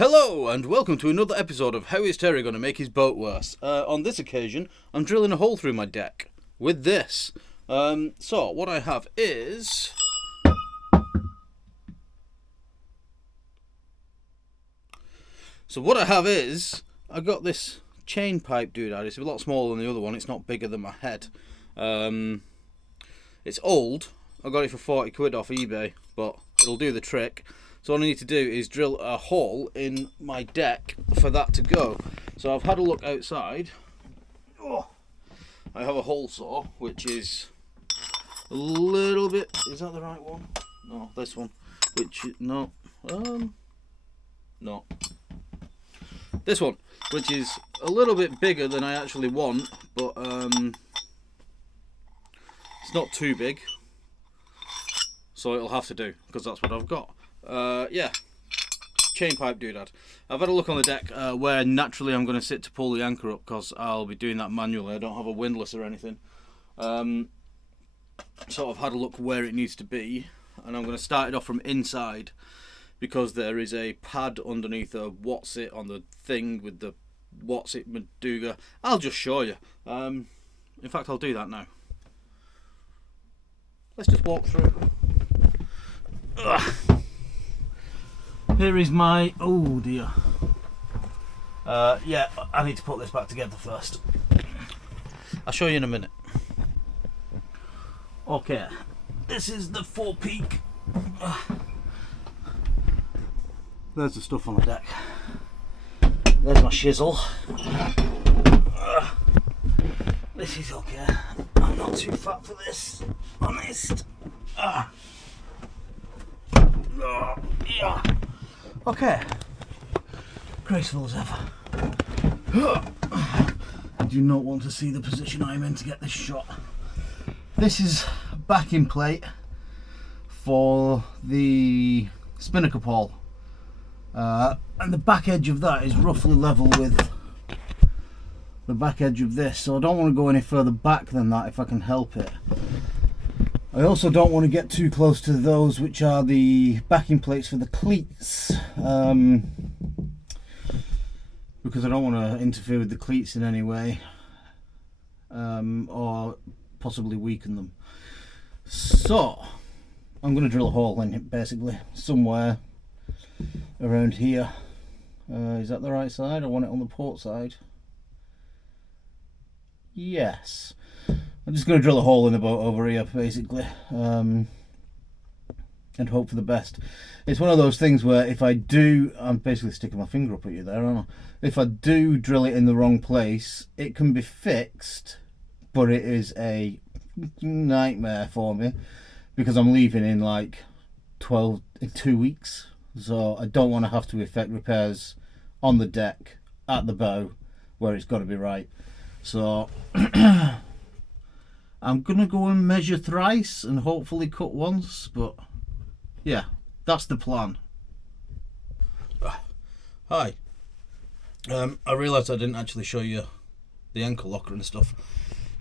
Hello and welcome to another episode of How is Terry Going to Make His Boat Worse? On this occasion, I'm drilling a hole through my deck with this. So what I have is... I got this chain pipe doodad. It's a lot smaller than the other one. It's not bigger than my head. It's old. I got it for 40 quid off eBay, but it'll do the trick. So all I need to do is drill a hole in my deck for that to go. So I've had a look outside. Oh, I have a hole saw, which is a little bit... Is that the right one? No, this one. Which, no. No. This one, which is a little bit bigger than I actually want, but it's not too big. So it'll have to do, because that's what I've got. Yeah, chain pipe doodad. I've had a look on the deck where naturally I'm going to sit to pull the anchor up, because I'll be doing that manually. I don't have a windlass or anything. So I've had a look where it needs to be, and I'm going to start it off from inside, because there is a pad underneath a what's it on the thing with the what's it Maduga. I'll just show you. In fact, I'll do that now. Let's just walk through. Ugh. Here is my... Oh dear. Yeah, I need to put this back together first. I'll show you in a minute. Okay, this is the forepeak. There's the stuff on the deck. There's my chisel. This is okay. I'm not too fat for this, honest. Yeah. Okay. Graceful as ever. I do not want to see the position I'm in to get this shot. This is backing plate for the spinnaker pole. And the back edge of that is roughly level with the back edge of this, so I don't want to go any further back than that if I can help it. I also don't want to get too close to those which are the backing plates for the cleats, because I don't want to interfere with the cleats in any way, or possibly weaken them. So I'm going to drill a hole in it, basically somewhere around here. Is that the right side? I want it on the port side. Yes. I'm just going to drill a hole in the boat over here, basically, and hope for the best. It's one of those things where if I do, I'm basically sticking my finger up at you there, aren't I? If I do drill it in the wrong place, it can be fixed, but it is a nightmare for me, because I'm leaving in like 2 weeks. So I don't want to have to effect repairs on the deck, at the bow, where it's got to be right. So I'm going to go and measure thrice and hopefully cut once, but yeah, that's the plan. Hi. I realised I didn't actually show you the ankle locker and stuff.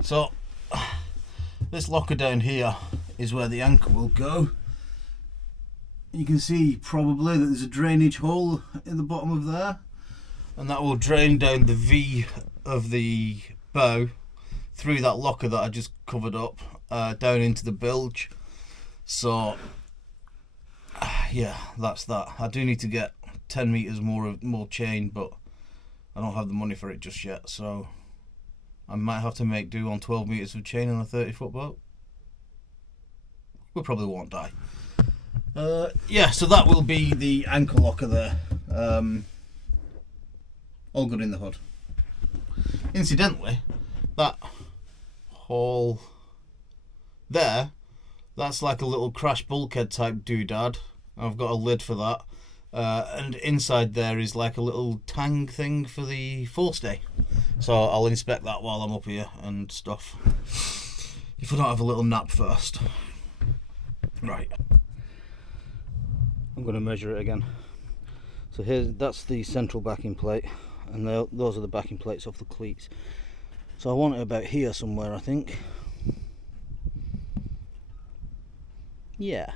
So this locker down here is where the anchor will go. You can see probably that there's a drainage hole in the bottom of there, and that will drain down the V of the bow through that locker that I just covered up, down into the bilge. So yeah, that's that. I do need to get 10 meters more chain, but I don't have the money for it just yet, so I might have to make do on 12 meters of chain on a 30-foot boat. We probably won't die. Yeah, so that will be the anchor locker there. All good in the hood. Incidentally, that hole there, that's like a little crash bulkhead type doodad. I've got a lid for that. And inside there is like a little tang thing for the forestay. So I'll inspect that while I'm up here and stuff. If I don't have a little nap first. Right. I'm going to measure it again. So that's the central backing plate, and those are the backing plates of the cleats. So I want it about here somewhere, I think. Yeah,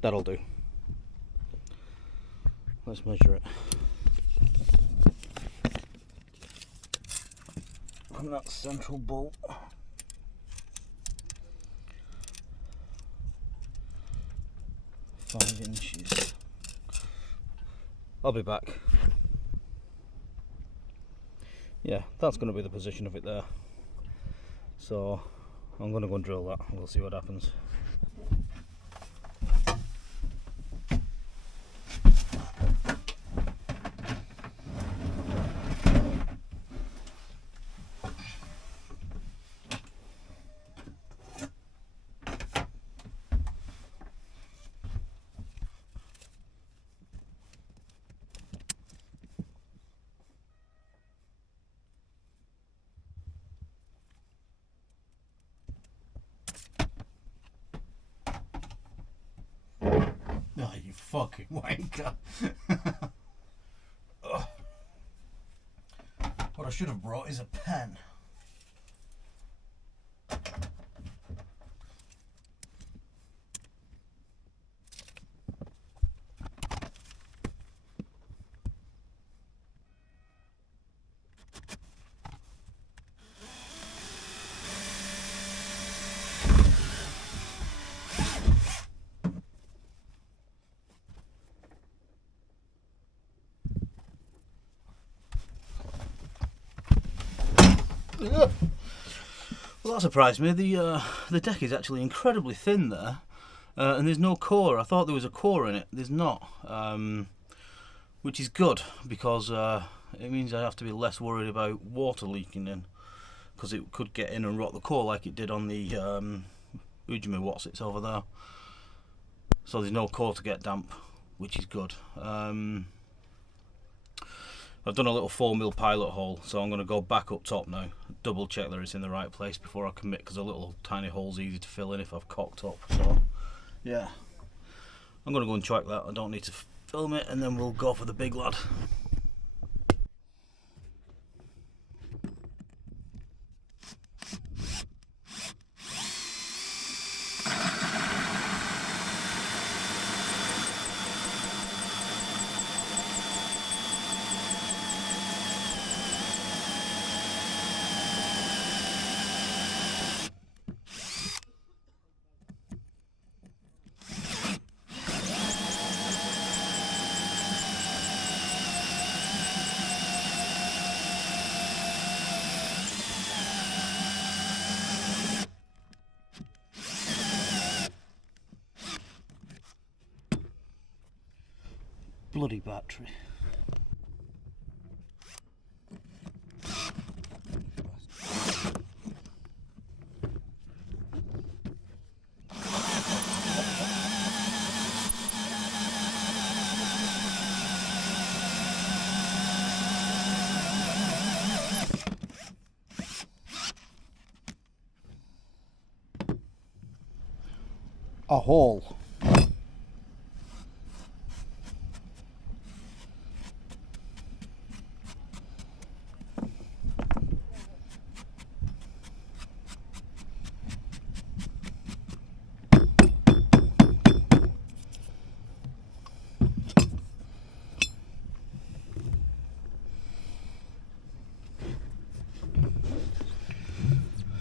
that'll do. let's measure it. And that central bolt. Five inches. I'll be back. Yeah, that's going to be the position of it there. So I'm going to go and drill that and we'll see what happens. Oh, you fucking wanker. What I should have brought is a pen. Well, that surprised me. The deck is actually incredibly thin there, and there's no core. I thought there was a core in it. There's not, which is good because it means I have to be less worried about water leaking in, because it could get in and rot the core like it did on the Ujimi Watsits over there. So there's no core to get damp, which is good. I've done a little 4mm pilot hole, so I'm going to go back up top now, double check that it's in the right place before I commit, because a little tiny hole's easy to fill in if I've cocked up. So yeah, I'm going to go and check that. I don't need to film it, and then we'll go for the big lad. Bloody battery. A hole.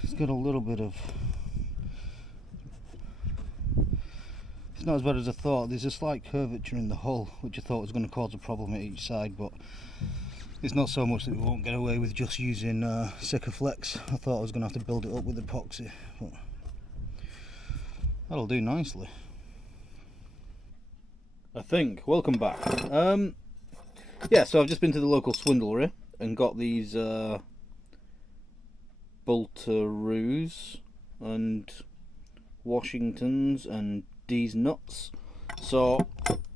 It's got a little bit of... It's not as bad as I thought. There's a slight curvature in the hull, which I thought was going to cause a problem at each side, but it's not so much that we won't get away with just using Sikaflex. I thought I was going to have to build it up with epoxy, but that'll do nicely, I think. Welcome back. Yeah, so I've just been to the local swindlery and got these Boltaroos and Washingtons and D's nuts. So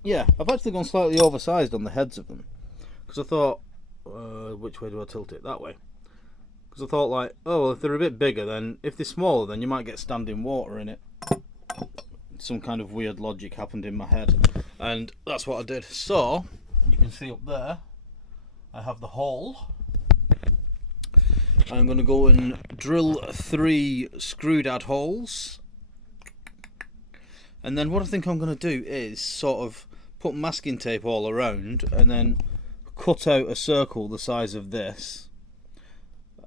yeah, I've actually gone slightly oversized on the heads of them, because I thought, which way do I tilt it? That way. Because I thought, like, oh well, if they're a bit bigger, then if they're smaller, then you might get standing water in it. Some kind of weird logic happened in my head, and that's what I did. So you can see up there I have the hole. I'm going to go and drill 3 screw-dad holes, and then what I think I'm going to do is sort of put masking tape all around and then cut out a circle the size of this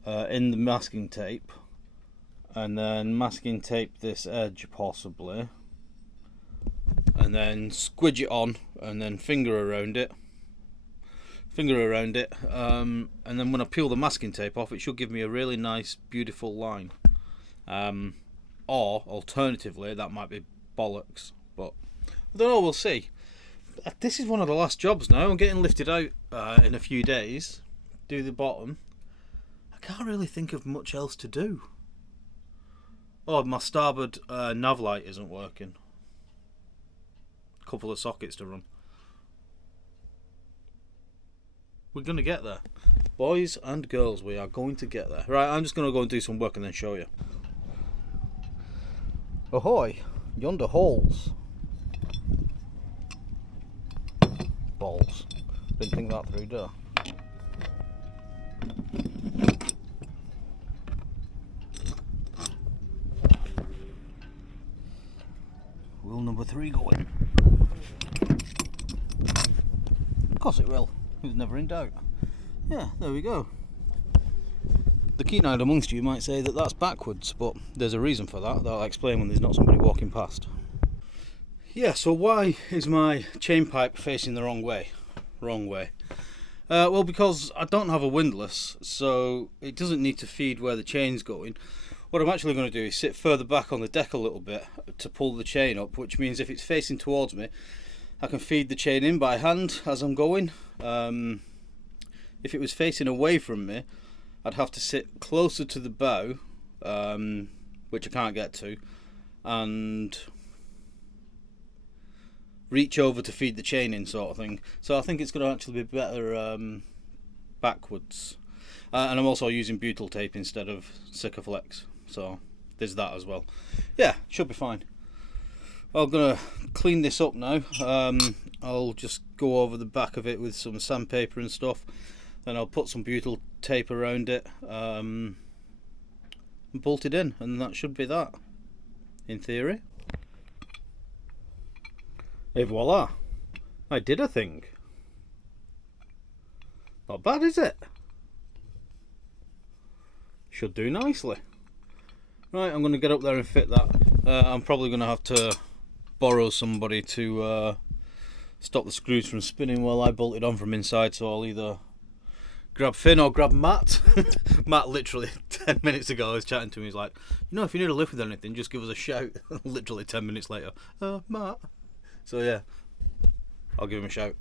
in the masking tape, and then masking tape this edge possibly, and then squidge it on and then finger around it, and then when I peel the masking tape off, it should give me a really nice beautiful line. Or alternatively, that might be bollocks, but I don't know, we'll see. This is one of the last jobs now. I'm getting lifted out in a few days, do the bottom. I can't really think of much else to do. Oh, my starboard nav light isn't working. A couple of sockets to run. We're going to get there. Boys and girls, we are going to get there. Right, I'm just going to go and do some work and then show you. Ahoy, yonder holes. Balls. Didn't think that through, did I? Wheel number 3 going. Of course it will. Who's never in doubt. Yeah, there we go. The keen-eyed amongst you might say that that's backwards, but there's a reason for that I'll explain when there's not somebody walking past. Yeah, so why is my chain pipe facing the wrong way? Well, because I don't have a windlass, so it doesn't need to feed where the chain's going. What I'm actually going to do is sit further back on the deck a little bit to pull the chain up, which means if it's facing towards me, I can feed the chain in by hand as I'm going. If it was facing away from me, I'd have to sit closer to the bow, which I can't get to, and reach over to feed the chain in, sort of thing. So I think it's going to actually be better backwards. And I'm also using butyl tape instead of Sikaflex, so there's that as well. Yeah, should be fine. I'm going to clean this up now. I'll just go over the back of it with some sandpaper and stuff. Then I'll put some butyl tape around it and bolt it in, and that should be that, in theory. Et voila! I did a thing. Not bad, is it? Should do nicely. Right, I'm going to get up there and fit that. I'm probably going to have to borrow somebody to stop the screws from spinning while I bolt it on from inside, so I'll either grab Finn or grab Matt. Matt literally 10 minutes ago was chatting to me. He's like, you know, if you need a lift with anything, just give us a shout. Literally 10 minutes later, Matt. So yeah, I'll give him a shout.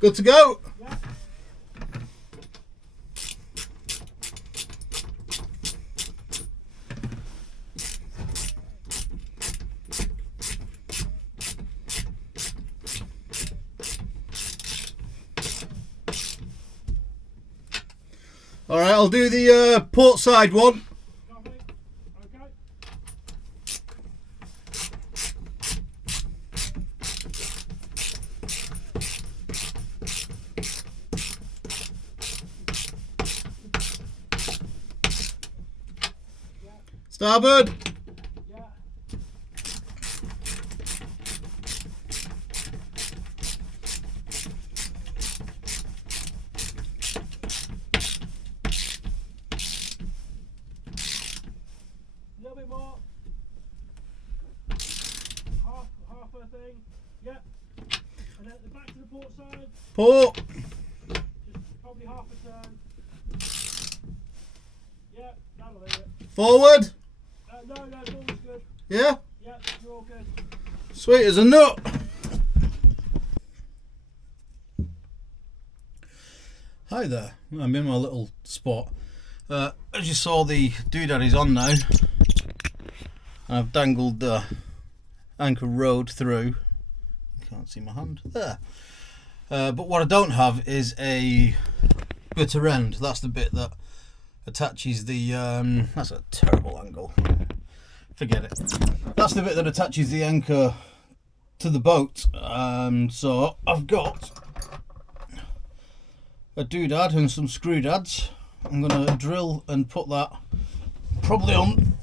Good to go. Yeah. All right, I'll do the port side one. Starboard. Yeah. A little bit more. Half a thing. Yeah. And then at the back to the port side. Port. Just probably half a turn. Yeah, that'll do it. Forward. No, forward's good. Yeah? Yeah, you're all good. Sweet as a nut. Hi there, I'm in my little spot. As you saw, the doodad is on now. I've dangled the anchor rod through. You can't see my hand. There. But what I don't have is a bitter end. That's the bit that attaches the that's a terrible angle, forget it. That's the bit that attaches the anchor to the boat. So I've got a doodad and some screw dads. I'm gonna drill and put that probably on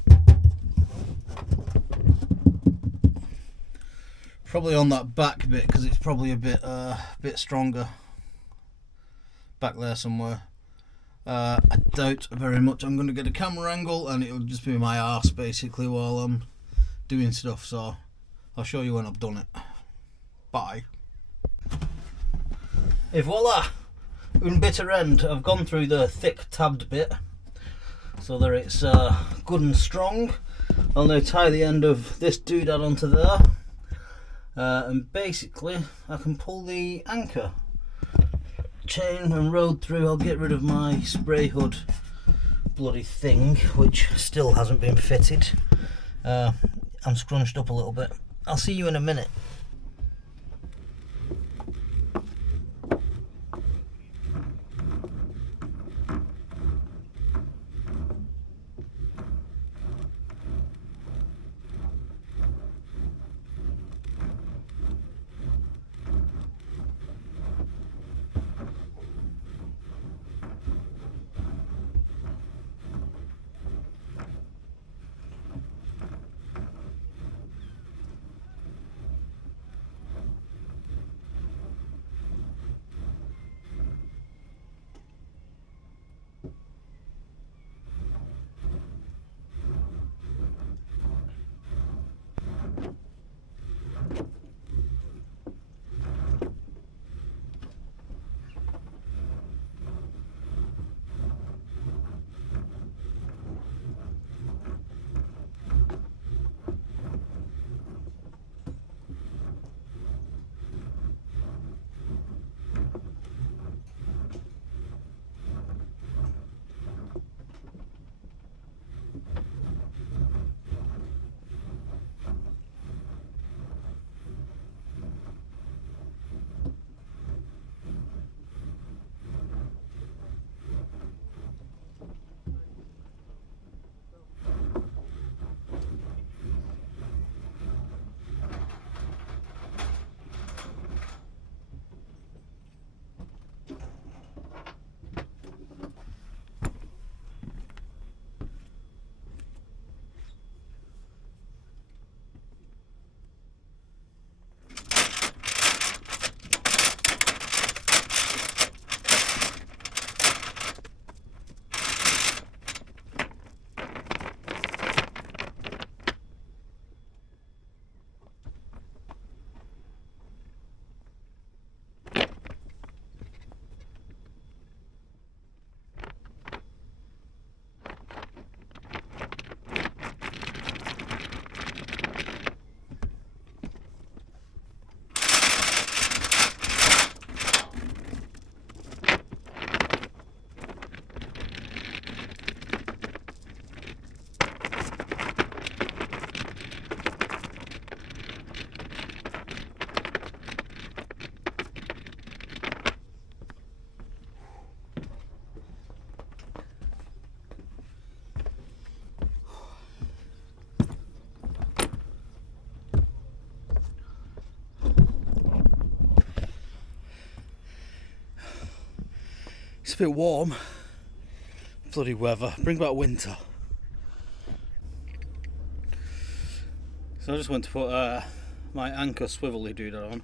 Probably on that back bit, because it's probably a bit stronger back there somewhere. I doubt very much I'm going to get a camera angle, and it'll just be my arse basically while I'm doing stuff, so I'll show you when I've done it. Bye. Et voila! Un bitter end. I've gone through the thick tabbed bit so that it's good and strong. I'll now tie the end of this doodad onto there, and basically I can pull the anchor chain and rode through. I'll get rid of my spray hood bloody thing, which still hasn't been fitted. I'm scrunched up a little bit. I'll see you in a minute. It's a bit warm. Bloody weather. Bring back winter. So I just went to put my anchor swivelly doodad on.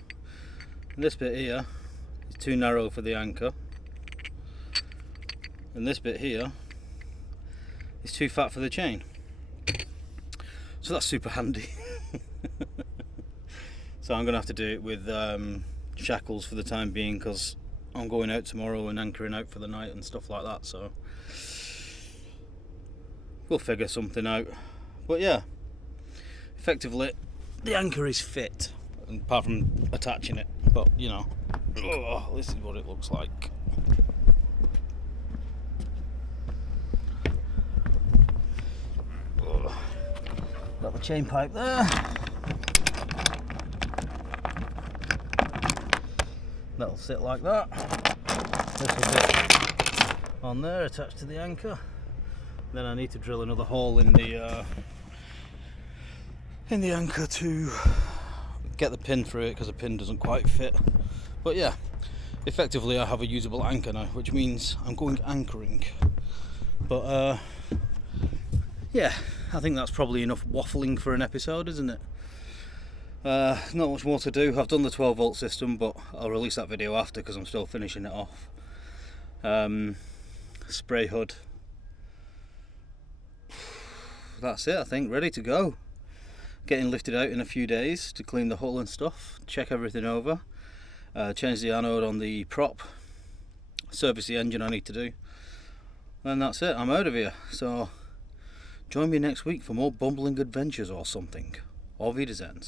And this bit here is too narrow for the anchor. And this bit here is too fat for the chain. So that's super handy. So I'm going to have to do it with shackles for the time being, because I'm going out tomorrow and anchoring out for the night and stuff like that, so we'll figure something out. But yeah, effectively the anchor is fit, apart from attaching it, but you know, this is what it looks like. Got the chain pipe there. That'll sit like that. This will be on there, attached to the anchor. Then I need to drill another hole in the anchor to get the pin through it, because the pin doesn't quite fit. But yeah, effectively I have a usable anchor now, which means I'm going anchoring. But yeah, I think that's probably enough waffling for an episode, isn't it? Not much more to do. I've done the 12 volt system, but I'll release that video after because I'm still finishing it off. Spray hood. That's it, I think, ready to go. Getting lifted out in a few days to clean the hull and stuff, check everything over, change the anode on the prop, service the engine I need to do, and that's it, I'm out of here. So join me next week for more bumbling adventures or something. Auf Wiedersehen.